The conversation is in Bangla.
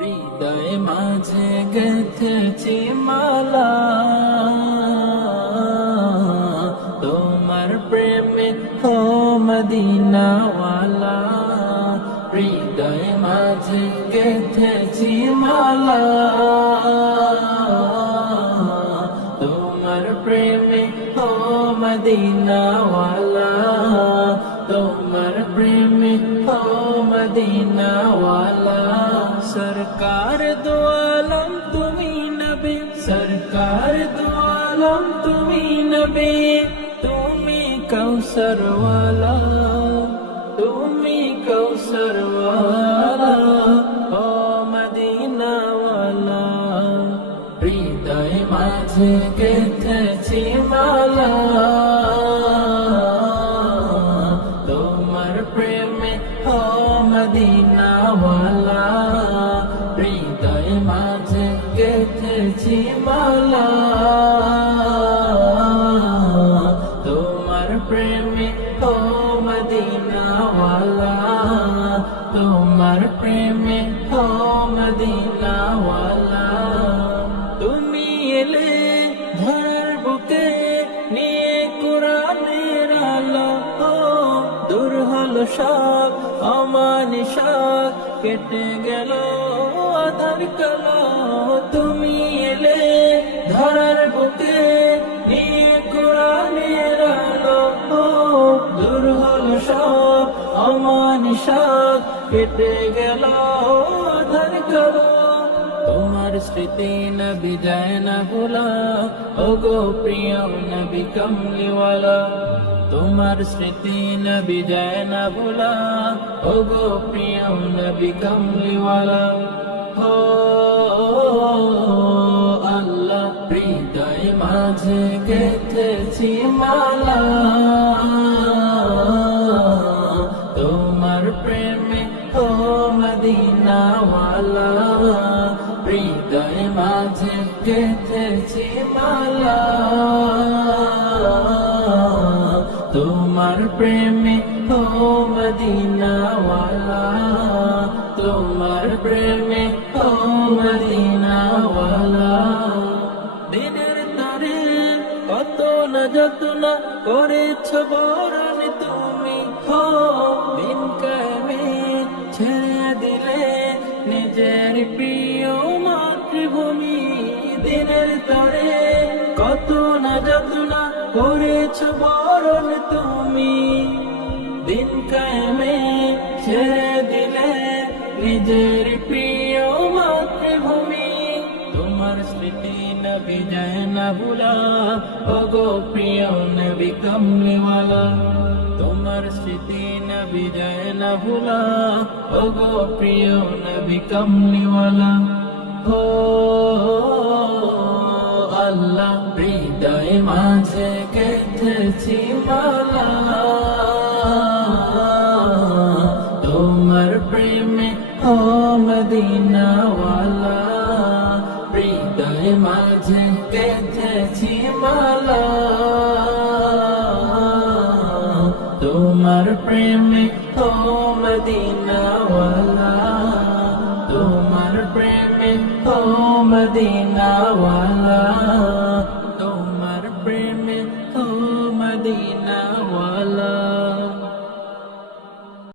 হৃদয় মাঝে গেঁথেছি মালা, তোমার প্রেমে ও মদিনাওয়ালা। হৃদয় মাঝে গেঁথেছি মালা, তোমার প্রেমে ও মদিনাওয়ালা। তোমার প্রেমে ও মদিনাওয়ালা। সরকার দো আলম তুমি নবী, সরকার দো আলম তুমি নবী। তুমি কৌসর ওয়ালা, তুমি কৌসর ওয়ালা, ও মদিনা ওয়ালা। হৃদয় মাঝে গেঁথেছি মালা, তোমার প্রেমে ও মদিনা ওয়ালা। হৃদয় মাঝে গেঁথেছি মালা, তোমার প্রেমে ও মদিনা ওয়ালা। তোমার প্রেমে ও মদিনা ওয়ালা। তুমি এলে ধরার বুকে নিয়ে কোরআনের আলো, দূর হলো সব অমানিশাত, কেটে গেল আধার কালো। তুমি এলে ধরার বুকে নিয়ে কোরআনের আলো, দূর হলো সব অমানিশাত, কেটে গেল আধার কালো। তোমার স্মৃতি নবী যায় না ভোলা, ওগো প্রিয় নবী কমলিওয়ালা। তোমার স্মৃতি নবী যায় না ভোলা, ওগো প্রিয় নবী কমলিওয়ালা। হো আল্লাহ, হৃদয় মাঝে গেঁথেছি মালা, তোমার প্রেমে ও মদিনা ওয়ালা। হৃদয় মাঝে গেঁথেছি মালা, তোমার প্রেমে ও মদিনা ওয়ালা। তোমার প্রেমে ও মদিনা ওয়ালা। দিনের তারে কত না যত্ন করেছ বরণ তুমি, হো দিন কামে ছেড়ে দিলে নিজের প্রিয় মাতৃভূমি। দিনের তারে কত না যত্ন করেছ বরণ তুমি, দিন কায়েমে ছেড়ে দিলে নিজের প্রিয় মাতৃভূমি। তোমার স্মৃতি নবী যায় না ভোলা, ওগো প্রিয় নবী কমলিওয়ালা। তোমার স্মৃতি নবী যায় না ভোলা, ওগো প্রিয় নবী কমলিওয়ালা। ও আল্লাহ, হৃদয় মাঝে গেঁথেছি মালা, তোমার প্রেমে ও মদিনা ওয়ালা। হৃদয় মাঝে গেঁথেছি মালা, তোমার প্রেমে ও মদিনা ওয়ালা। তোমার প্রেমে ও মদিনা ওয়ালা।